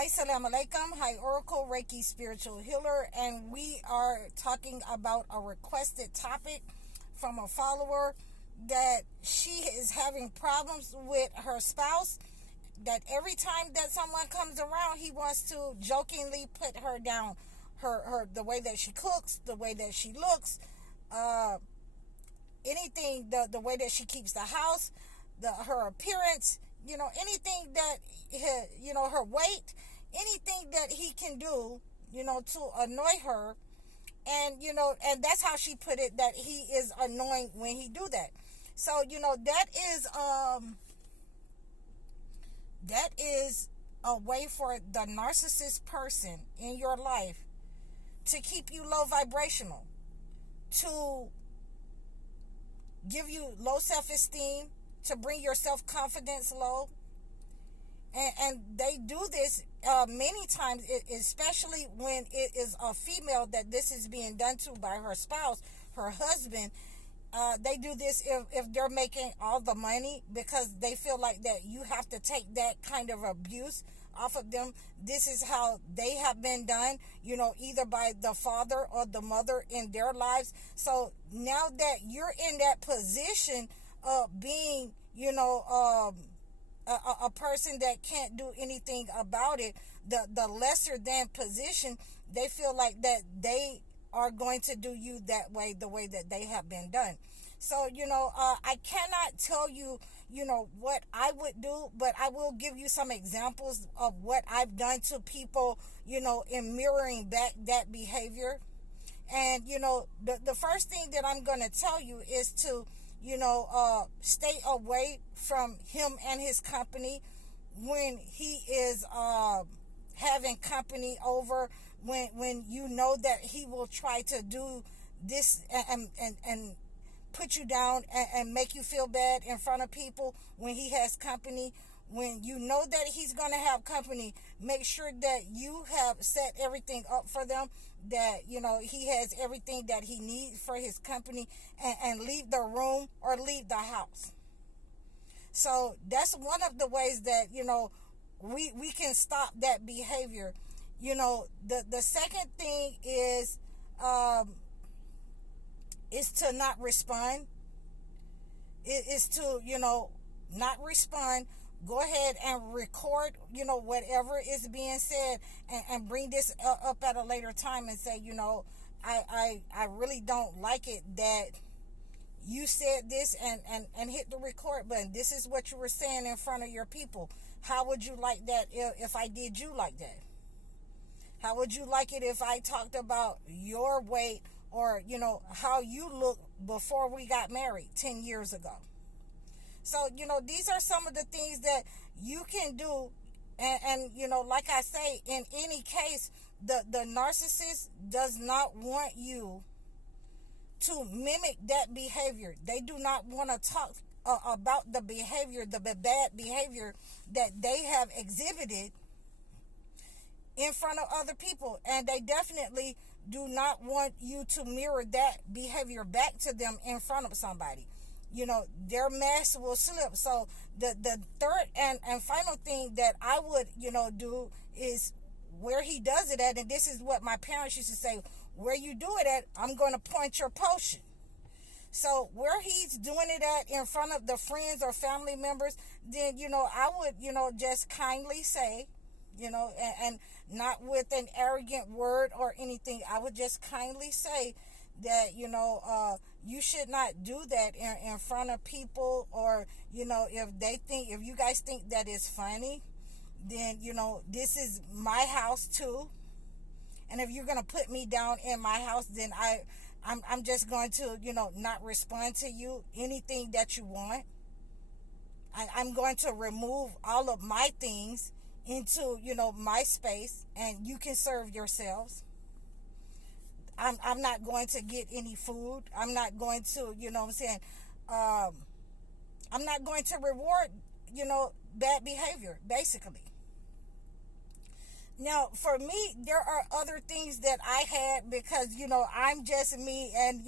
Assalamu alaikum. Hi, Oracle Reiki Spiritual Healer, and we are talking about a requested topic from a follower that she is having problems with her spouse. That every time that someone comes around, he wants to jokingly put her down. Her the way that she cooks, the way that she looks, anything, the way that she keeps the house, her appearance, anything that, her weight, anything that he can do, to annoy her. And that's how she put it, that he is annoying when he do that. So, that is a way for the narcissist person in your life to keep you low vibrational, to give you low self-esteem, to bring your self-confidence low. And they do this many times, especially when it is a female that this is being done to by her spouse, her husband. They do this if they're making all the money, because they feel like that you have to take that kind of abuse off of them. This is how they have been done, either by the father or the mother in their lives. So now that you're in that position of being, a person that can't do anything about it, the lesser than position, they feel like that they are going to do you that way, the way that they have been done. So, I cannot tell you, what I would do, but I will give you some examples of what I've done to people, in mirroring back that behavior. And, the first thing that I'm going to tell you is to, stay away from him and his company when he is having company over, when you know that he will try to do this and put you down and make you feel bad in front of people when he has company. When you know that he's going to have company, make sure that you have set everything up for them, that, he has everything that he needs for his company, and leave the room or leave the house. So that's one of the ways that, we can stop that behavior. The second thing is to not respond. It is to, not respond. Go ahead and record, whatever is being said, and bring this up at a later time and say, I really don't like it that you said this, and hit the record button. This is what you were saying in front of your people. How would you like that if I did you like that? How would you like it if I talked about your weight, or, how you looked before we got married 10 years ago? So, these are some of the things that you can do. And like I say, in any case, the narcissist does not want you to mimic that behavior. They do not want to talk about the behavior, the bad behavior that they have exhibited in front of other people. And they definitely do not want you to mirror that behavior back to them in front of somebody. Their mask will slip. So the third and final thing that I would, do is where he does it at. And this is what my parents used to say: where you do it at, I'm going to point your potion. So where he's doing it at in front of the friends or family members, then, I would, just kindly say, and not with an arrogant word or anything. I would just kindly say that, you should not do that in front of people. Or, if you guys think that is funny, then, this is my house too. And if you're going to put me down in my house, then I'm just going to, not respond to you, anything that you want. I'm going to remove all of my things into, my space, and you can serve yourselves. I'm not going to get any food. I'm not going to, I'm not going to reward, bad behavior, basically. Now, for me, there are other things that I had, because, I'm just me, and,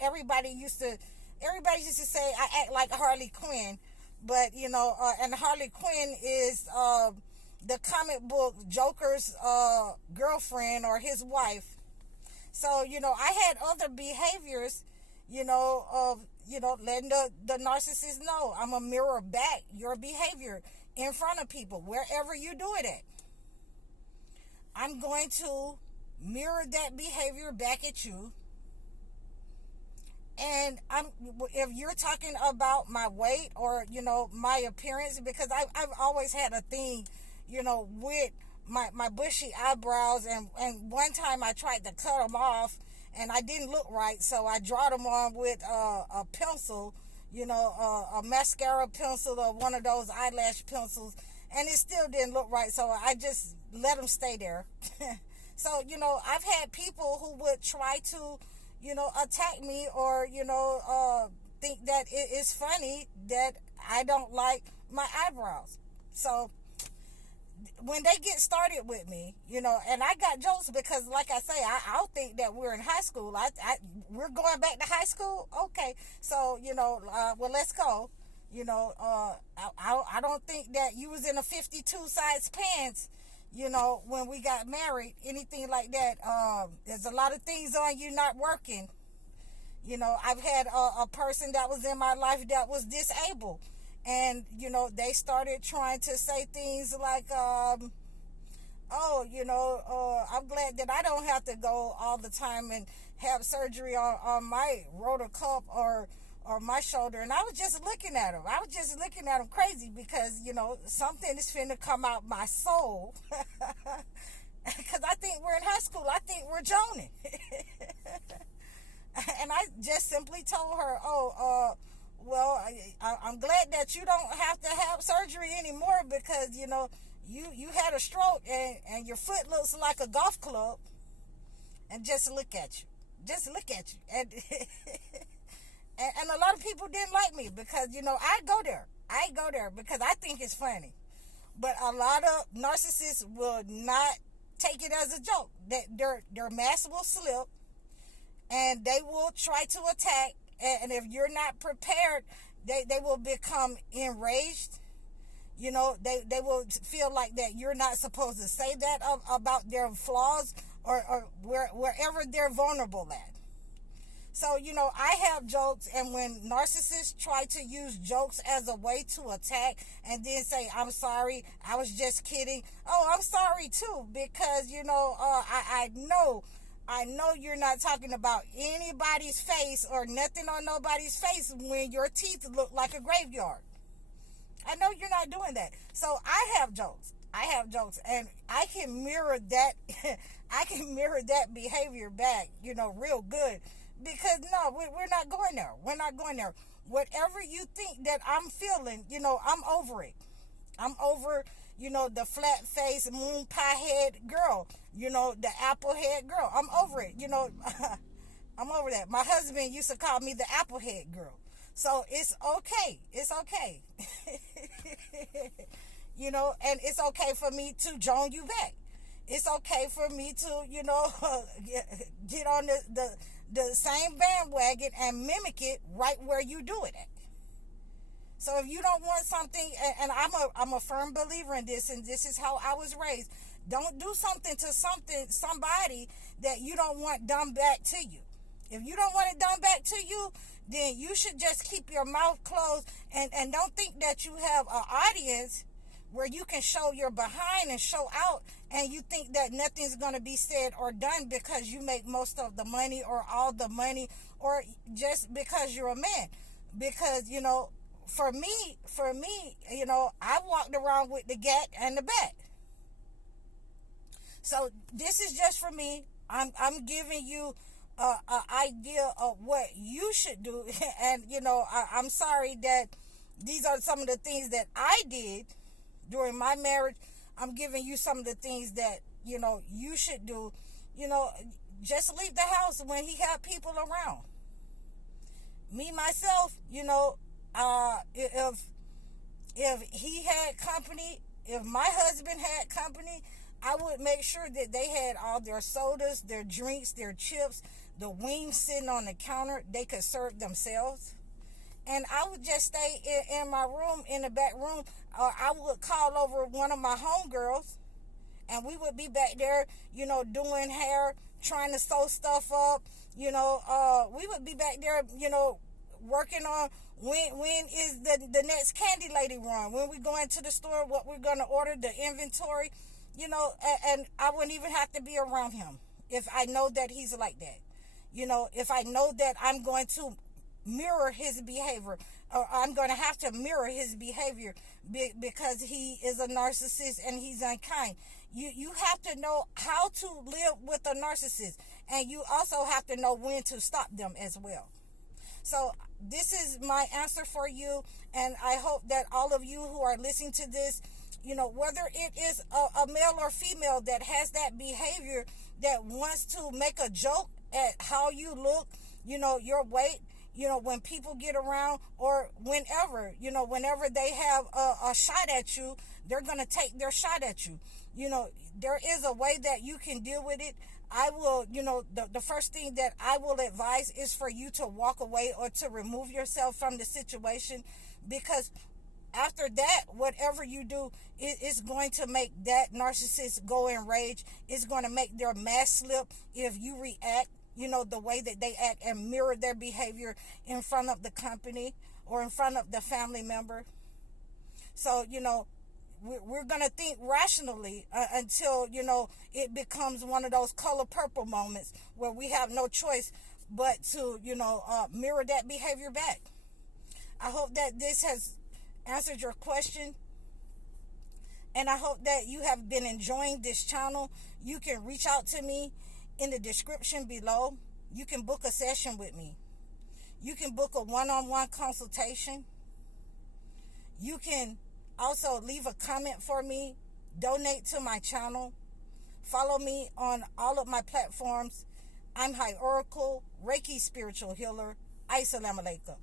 everybody used to say I act like Harley Quinn. But, and Harley Quinn is, the comic book Joker's girlfriend or his wife. So, I had other behaviors, of, letting the narcissist know I'm a mirror back your behavior in front of people, wherever you do it at. I'm going to mirror that behavior back at you. And if you're talking about my weight or, my appearance, because I've always had a thing, with my bushy eyebrows, and one time I tried to cut them off and I didn't look right, so I draw them on with a pencil, a mascara pencil or one of those eyelash pencils, and it still didn't look right, so I just let them stay there. So, I've had people who would try to, attack me or, think that it is funny that I don't like my eyebrows. So when they get started with me, and I got jokes because, like I say, I'll think that we're in high school. We're going back to high school? Okay. So, well, let's go. I don't think that you was in a 52 size pants, when we got married, anything like that. There's a lot of things on you not working. I've had a person that was in my life that was disabled. And, they started trying to say things like, I'm glad that I don't have to go all the time and have surgery on my rotor cuff or my shoulder. And I was just looking at him. I was just looking at him crazy because, something is finna come out my soul. Because I think we're in high school. I think we're joning. And I just simply told her, well, I'm glad that you don't have to have surgery anymore because, you had a stroke and your foot looks like a golf club. And just look at you. Just look at you. And, and a lot of people didn't like me because, I go there. I go there because I think it's funny. But a lot of narcissists will not take it as a joke. Their mask will slip and they will try to attack. And if you're not prepared, they will become enraged. They will feel like that you're not supposed to say that about their flaws or wherever they're vulnerable at. So, I have jokes, and when narcissists try to use jokes as a way to attack and then say, I'm sorry, I was just kidding. Oh, I'm sorry too, because, I know you're not talking about anybody's face or nothing on nobody's face when your teeth look like a graveyard. I know you're not doing that. So I have jokes. And I can mirror that. I can mirror that behavior back, real good. Because no, we're not going there. We're not going there. Whatever you think that I'm feeling, I'm over it. I'm over, the flat face, moon pie head girl, the apple head girl. I'm over it, I'm over that. My husband used to call me the apple head girl. So it's okay. It's okay. And it's okay for me to join you back. It's okay for me to, get on the same bandwagon and mimic it right where you do it at. So if you don't want something, and I'm a firm believer in this, and this is how I was raised. Don't do something to somebody that you don't want done back to you. If you don't want it done back to you, then you should just keep your mouth closed and don't think that you have an audience where you can show your behind and show out, and you think that nothing's going to be said or done because you make most of the money or all the money, or just because you're a man. Because, for me, I walked around with the gat and the bat. So this is just for me. I'm giving you an idea of what you should do. And, I'm sorry that these are some of the things that I did during my marriage. I'm giving you some of the things that, you should do. Just leave the house when he had people around. Me, myself, if he had company, if my husband had company, I would make sure that they had all their sodas, their drinks, their chips, the wings sitting on the counter. They could serve themselves. And I would just stay in my room, in the back room. or I would call over one of my homegirls, and we would be back there, doing hair, trying to sew stuff up. We would be back there, working on when is the next candy lady run, when we go into the store, what we're going to order, the inventory, and I wouldn't even have to be around him if I know that he's like that. If I know that I'm going to mirror his behavior, or I'm going to have to mirror his behavior because he is a narcissist and he's unkind. You have to know how to live with a narcissist, and you also have to know when to stop them as well. So this is my answer for you, and I hope that all of you who are listening to this, whether it is a male or female that has that behavior, that wants to make a joke at how you look, your weight, when people get around, or whenever they have a shot at you, they're going to take their shot at you. There is a way that you can deal with it. I will, the first thing that I will advise is for you to walk away or to remove yourself from the situation, because after that, whatever you do, it's going to make that narcissist go in rage. It's going to make their mask slip if you react, the way that they act, and mirror their behavior in front of the company or in front of the family member. So, we're going to think rationally until, it becomes one of those color purple moments where we have no choice but to, mirror that behavior back. I hope that this has answered your question, and I hope that you have been enjoying this channel. You can reach out to me in the description below. You can book a session with me. You can book a one-on-one consultation. You can also leave a comment for me, donate to my channel, follow me on all of my platforms. I'm High Oracle, Reiki Spiritual Healer. Assalamu alaikum.